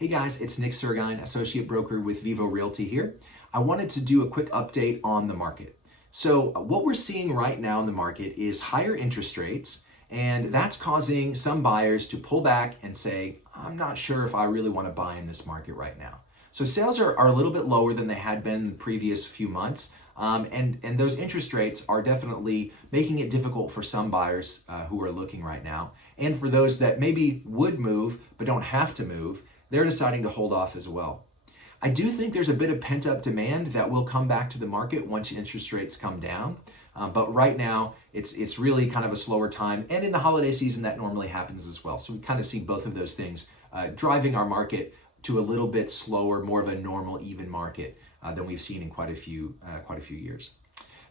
Hey guys, it's Nick Sergine, Associate Broker with Vivo Realty here. I wanted to do a quick update on the market. So what we're seeing right now in the market is higher interest rates, and that's causing some buyers to pull back and say, I'm not sure if I really want to buy in this market right now. So sales are a little bit lower than they had been in the previous few months. And those interest rates are definitely making it difficult for some buyers who are looking right now. And for those that maybe would move but don't have to move, they're deciding to hold off as well. I do think there's a bit of pent-up demand that will come back to the market once interest rates come down. But right now, it's really kind of a slower time. And in the holiday season, that normally happens as well. So we kind of see both of those things driving our market to a little bit slower, more of a normal, even market than we've seen in quite a few years.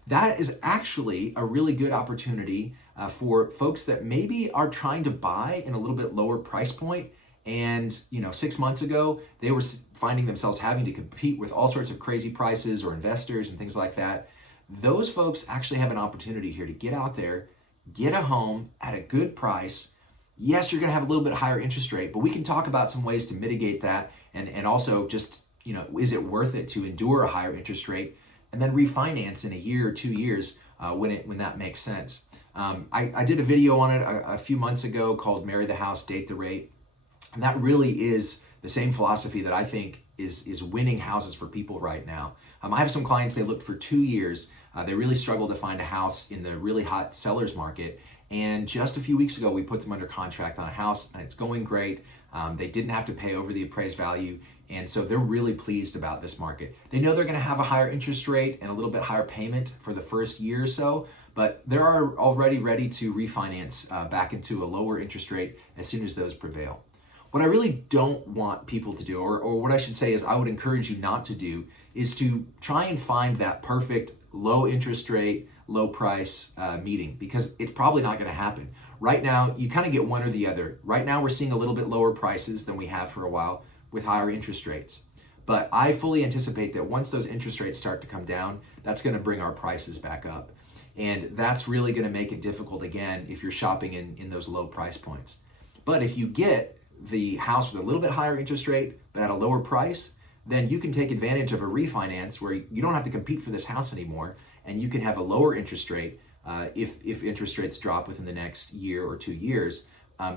That is actually a really good opportunity for folks that maybe are trying to buy in a little bit lower price point. And 6 months ago, they were finding themselves having to compete with all sorts of crazy prices or investors and things like that. Those folks actually have an opportunity here to get out there, get a home at a good price. Yes, you're going to have a little bit higher interest rate, but we can talk about some ways to mitigate that and also just, is it worth it to endure a higher interest rate and then refinance in a year or 2 years when that makes sense. I did a video on it a few months ago called Marry the House, Date the Rate. And that really is the same philosophy that I think is winning houses for people right now. I have some clients, they looked for 2 years. They really struggled to find a house in the really hot seller's market. And just a few weeks ago, we put them under contract on a house and it's going great. They didn't have to pay over the appraised value. And so they're really pleased about this market. They know they're gonna have a higher interest rate and a little bit higher payment for the first year or so, but they're already ready to refinance back into a lower interest rate as soon as those prevail. What I really don't want people to do, or what I should say is I would encourage you not to do, is to try and find that perfect low interest rate, low price meeting, because it's probably not going to happen. Right now, you kind of get one or the other. Right now, we're seeing a little bit lower prices than we have for a while with higher interest rates. But I fully anticipate that once those interest rates start to come down, that's going to bring our prices back up. And that's really going to make it difficult again if you're shopping in those low price points. But if you get the house with a little bit higher interest rate but at a lower price, then you can take advantage of a refinance where you don't have to compete for this house anymore, and you can have a lower interest rate if interest rates drop within the next year or 2 years.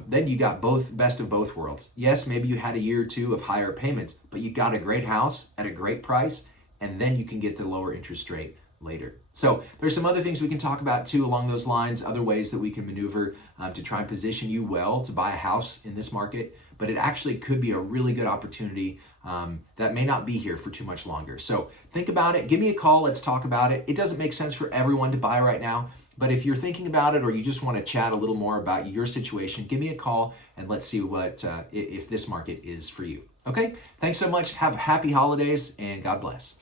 Then you got best of both worlds. Yes, maybe you had a year or two of higher payments, but you got a great house at a great price, and then you can get the lower interest rate later. So there's some other things we can talk about too along those lines, other ways that we can maneuver to try and position you well to buy a house in this market, but it actually could be a really good opportunity that may not be here for too much longer. So think about it, give me a call, let's talk about it. It doesn't make sense for everyone to buy right now, but if you're thinking about it or you just want to chat a little more about your situation, give me a call and let's see what if this market is for you. Okay, thanks so much, have happy holidays and God bless.